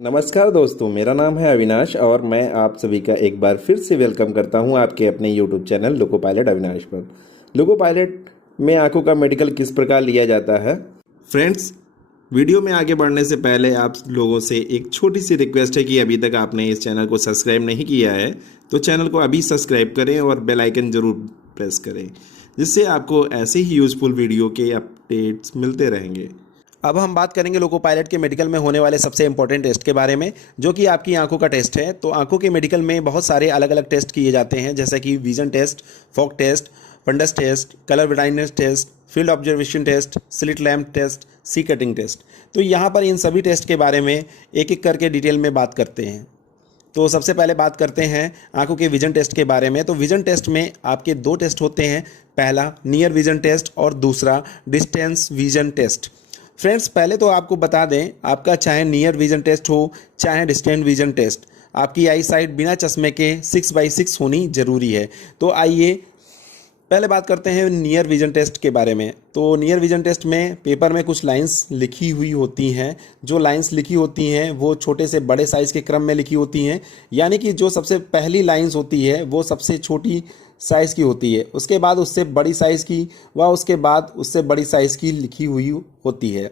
नमस्कार दोस्तों, मेरा नाम है अविनाश और मैं आप सभी का एक बार फिर से वेलकम करता हूं आपके अपने YouTube channel loco pilot Avinash पर। लोको पायलट में आंखों का मेडिकल किस प्रकार लिया जाता है। फ्रेंड्स, वीडियो में आगे बढ़ने से पहले आप लोगों से एक छोटी सी रिक्वेस्ट है कि अभी तक आपने इस चैनल को सब्सक्राइब नहीं किया है तो चैनल को अभी सब्सक्राइब करें और बेल आइकन ज़रूर प्रेस करें, जिससे आपको ऐसे ही यूज़फुल वीडियो के अपडेट्स मिलते रहेंगे। अब हम बात करेंगे लोको पायलट के मेडिकल में होने वाले सबसे इंपॉर्टेंट टेस्ट के बारे में, जो कि आपकी आंखों का टेस्ट है। तो आंखों के मेडिकल में बहुत सारे अलग अलग टेस्ट किए जाते हैं, जैसे कि vision test, fog test, fundus test, colour blindness test, field observation test, slit lamp test, C cutting test. तो यहाँ पर इन सभी टेस्ट के बारे में एक एक करके डिटेल में बात करते हैं। तो सबसे पहले बात करते हैं आंखों के विजन टेस्ट के बारे में। तो विजन टेस्ट में आपके दो टेस्ट होते हैं, पहला नियर विजन टेस्ट और दूसरा डिस्टेंस विजन टेस्ट। फ्रेंड्स, पहले तो आपको बता दें, आपका चाहे नियर विजन टेस्ट हो चाहे डिस्टेंट विजन टेस्ट, आपकी आई साइट बिना चश्मे के 6/6 होनी ज़रूरी है। तो आइए पहले बात करते हैं नियर विजन टेस्ट के बारे में। तो नियर विजन टेस्ट में पेपर में कुछ लाइंस लिखी हुई होती हैं। जो लाइंस लिखी होती हैं वो छोटे से बड़े साइज़ के क्रम में लिखी होती हैं, यानी कि जो सबसे पहली लाइंस होती है वो सबसे छोटी साइज़ की होती है, उसके बाद उससे बड़ी साइज़ की व उसके बाद उससे बड़ी साइज़ की लिखी हुई होती है।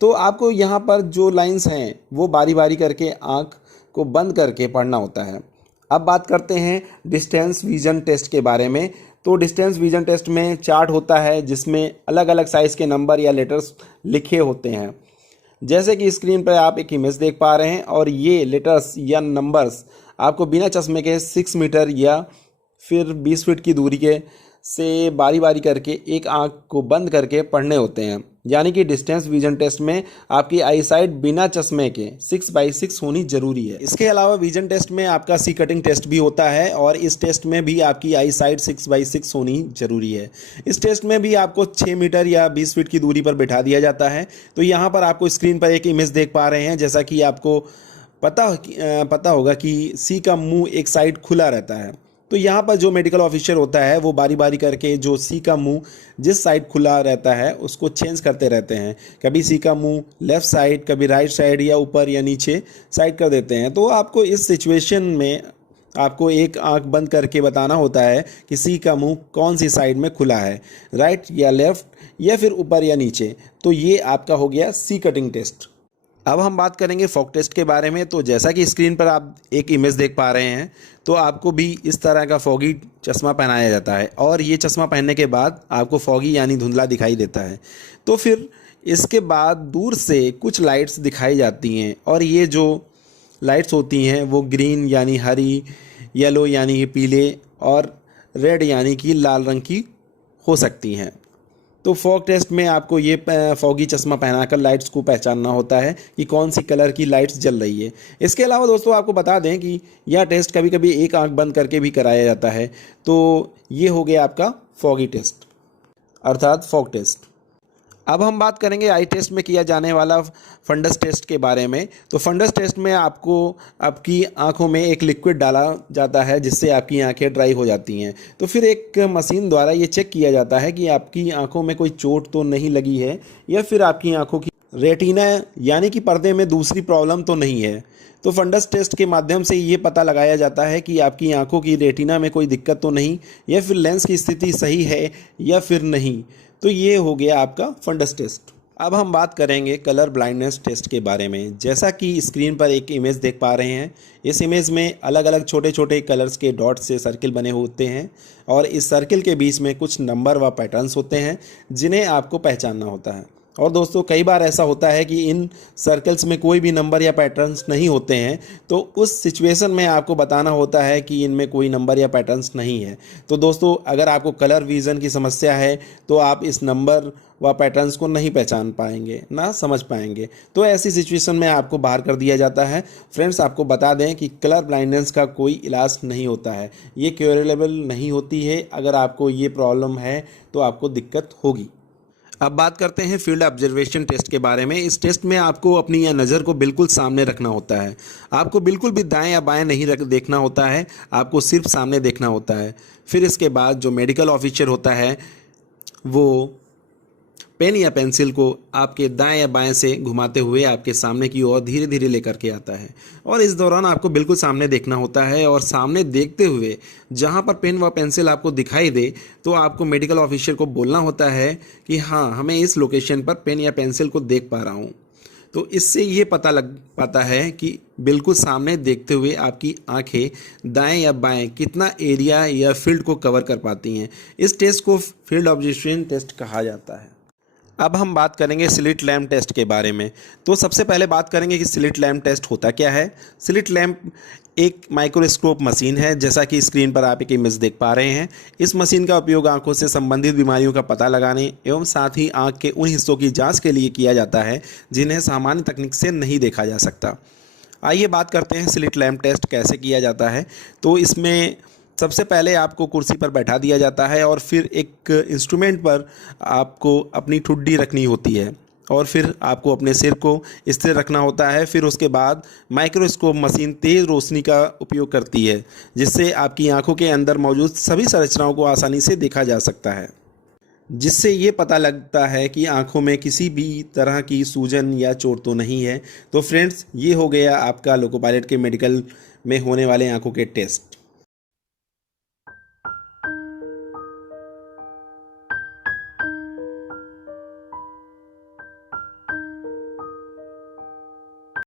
तो आपको यहाँ पर जो लाइंस हैं वो बारी बारी करके आँख को बंद करके पढ़ना होता है। अब बात करते हैं डिस्टेंस विजन टेस्ट के बारे में। तो डिस्टेंस विजन टेस्ट में चार्ट होता है जिसमें अलग अलग साइज़ के नंबर या लेटर्स लिखे होते हैं, जैसे कि स्क्रीन पर आप एक इमेज देख पा रहे हैं, और ये लेटर्स या नंबर्स आपको बिना चश्मे के 6 मीटर या फिर 20 फीट की दूरी के से बारी बारी करके एक आंख को बंद करके पढ़ने होते हैं। यानी कि डिस्टेंस विजन टेस्ट में आपकी आई साइट बिना चश्मे के 6/6 होनी जरूरी है। इसके अलावा विजन टेस्ट में आपका सी कटिंग टेस्ट भी होता है, और इस टेस्ट में भी आपकी आई साइट 6/6 होनी जरूरी है। इस टेस्ट में भी आपको 6 मीटर या 20 फीट की दूरी पर बैठा दिया जाता है। तो यहाँ पर आपको स्क्रीन पर एक इमेज देख पा रहे हैं, जैसा कि आपको पता होगा कि सी का मुंह एक साइड खुला रहता है। तो यहाँ पर जो मेडिकल ऑफिसर होता है वो बारी बारी करके जो सी का मुंह जिस साइड खुला रहता है उसको चेंज करते रहते हैं। कभी सी का मुंह लेफ़्ट साइड, कभी राइट साइड, या ऊपर या नीचे साइड कर देते हैं। तो आपको इस सिचुएशन में आपको एक आंख बंद करके बताना होता है कि सी का मुंह कौन सी साइड में खुला है, राइट या लेफ़्ट या फिर ऊपर या नीचे। तो ये आपका हो गया सी कटिंग टेस्ट। अब हम बात करेंगे फॉग टेस्ट के बारे में। तो जैसा कि स्क्रीन पर आप एक इमेज देख पा रहे हैं, तो आपको भी इस तरह का फॉगी चश्मा पहनाया जाता है, और ये चश्मा पहनने के बाद आपको फॉगी यानी धुंधला दिखाई देता है। तो फिर इसके बाद दूर से कुछ लाइट्स दिखाई जाती हैं, और ये जो लाइट्स होती हैं वो ग्रीन यानी हरी, येलो यानी कि पीले, और रेड यानी कि लाल रंग की हो सकती हैं। तो फॉग टेस्ट में आपको ये फॉगी चश्मा पहनाकर लाइट्स को पहचानना होता है कि कौन सी कलर की लाइट्स जल रही है। इसके अलावा दोस्तों आपको बता दें कि यह टेस्ट कभी कभी एक आंख बंद करके भी कराया जाता है। तो ये हो गया आपका फॉगी टेस्ट, अर्थात फॉग टेस्ट। अब हम बात करेंगे आई टेस्ट में किया जाने वाला फंडस टेस्ट के बारे में। तो फंडस टेस्ट में आपको आपकी आंखों में एक लिक्विड डाला जाता है जिससे आपकी आंखें ड्राई हो जाती हैं। तो फिर एक मशीन द्वारा ये चेक किया जाता है कि आपकी आंखों में कोई चोट तो नहीं लगी है, या फिर आपकी आंखों की रेटिना यानी कि पर्दे में दूसरी प्रॉब्लम तो नहीं है। तो फंडस टेस्ट के माध्यम से ये पता लगाया जाता है कि आपकी आंखों की रेटिना में कोई दिक्कत तो नहीं, या फिर लेंस की स्थिति सही है या फिर नहीं। तो ये हो गया आपका फंडस टेस्ट। अब हम बात करेंगे कलर ब्लाइंडनेस टेस्ट के बारे में। जैसा कि स्क्रीन पर एक इमेज देख पा रहे हैं, इस इमेज में अलग अलग छोटे छोटे कलर्स के डॉट से सर्किल बने होते हैं, और इस सर्किल के बीच में कुछ नंबर व पैटर्न्स होते हैं जिन्हें आपको पहचानना होता है। और दोस्तों कई बार ऐसा होता है कि इन सर्कल्स में कोई भी नंबर या पैटर्न्स नहीं होते हैं, तो उस सिचुएशन में आपको बताना होता है कि इनमें कोई नंबर या पैटर्न्स नहीं है। तो दोस्तों अगर आपको कलर विज़न की समस्या है तो आप इस नंबर व पैटर्न्स को नहीं पहचान पाएंगे, ना समझ पाएंगे। तो ऐसी सिचुएशन में आपको बाहर कर दिया जाता है। फ्रेंड्स, आपको बता दें कि कलर ब्लाइंडनेस का कोई इलाज नहीं होता है, ये क्योरेबल नहीं होती है। अगर आपको ये प्रॉब्लम है तो आपको दिक्कत होगी। अब बात करते हैं फील्ड ऑब्जर्वेशन टेस्ट के बारे में। इस टेस्ट में आपको अपनी नज़र को बिल्कुल सामने रखना होता है। आपको बिल्कुल भी दाएं या बाएं नहीं देखना होता है, आपको सिर्फ सामने देखना होता है। फिर इसके बाद जो मेडिकल ऑफिसर होता है वो पेन या पेंसिल को आपके दाएं या बाएं से घुमाते हुए आपके सामने की ओर धीरे धीरे लेकर के आता है। और इस दौरान आपको बिल्कुल सामने देखना होता है, और सामने देखते हुए जहां पर पेन व पेंसिल आपको दिखाई दे तो आपको मेडिकल ऑफिसर को बोलना होता है कि हाँ, हमें इस लोकेशन पर पेन या पेंसिल को देख पा रहा हूँ। तो इससे ये पता लग पाता है कि बिल्कुल सामने देखते हुए आपकी आंखें दाएं या बाएं कितना एरिया या फील्ड को कवर कर पाती हैं। इस टेस्ट को फील्ड ऑब्जर्वेशन टेस्ट कहा जाता है। अब हम बात करेंगे स्लिट लैम्प टेस्ट के बारे में। तो सबसे पहले बात करेंगे कि स्लिट लैम्प टेस्ट होता क्या है। स्लिट लैम्प एक माइक्रोस्कोप मशीन है, जैसा कि स्क्रीन पर आप एक इमेज देख पा रहे हैं। इस मशीन का उपयोग आंखों से संबंधित बीमारियों का पता लगाने एवं साथ ही आंख के उन हिस्सों की जांच के लिए किया जाता है जिन्हें सामान्य तकनीक से नहीं देखा जा सकता। आइए बात करते हैं स्लिट लैम्प टेस्ट कैसे किया जाता है। तो इसमें सबसे पहले आपको कुर्सी पर बैठा दिया जाता है और फिर एक इंस्ट्रूमेंट पर आपको अपनी ठुड्डी रखनी होती है और फिर आपको अपने सिर को स्थिर रखना होता है। फिर उसके बाद माइक्रोस्कोप मशीन तेज़ रोशनी का उपयोग करती है, जिससे आपकी आंखों के अंदर मौजूद सभी संरचनाओं को आसानी से देखा जा सकता है, जिससे ये पता लगता है कि आंखों में किसी भी तरह की सूजन या चोट तो नहीं है। तो फ्रेंड्स, ये हो गया आपका लोको पायलट के मेडिकल में होने वाले आंखों के टेस्ट।